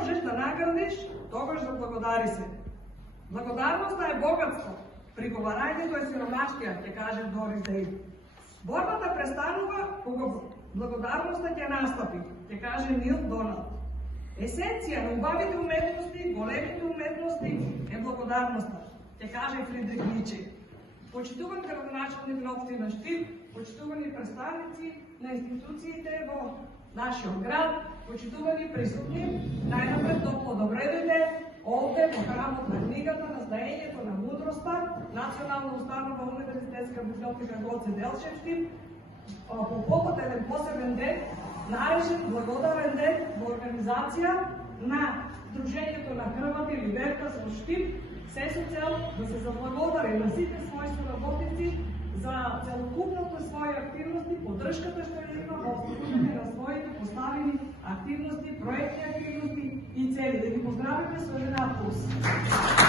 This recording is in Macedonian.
можеш да наградиш, тогаш да благодари се. Благодарноста е богатство, приговарањето е сиромашкија, ќе каже Дорис Дей. Борбата престанува кога благодарноста ќе настапи, ќе каже Нил Доналд. Есенција на убавите уметности, големите уметности е благодарноста, ќе каже Фридрих Ницше. Почитуван градоначалник на општина Штип, почитувани представници на институциите во нашиот град, почитувани присутни, најнапред топло добре дојде овде во храмот на книгата, на знаењето на мудроста, Национална установа универзитетска библиотека Гоце Делчев Штип, по повод еден посебен ден, наречен благодарен ден во организација на Дружењето на Хрвати Либерта со Штип, се со цел да се заблагодари на сите своји соработници за целокупната своји активности, поддршката што ја има во остvarување на своите поставени активности, проектни активности и цели. Да ги поздравиме со еден аплауз.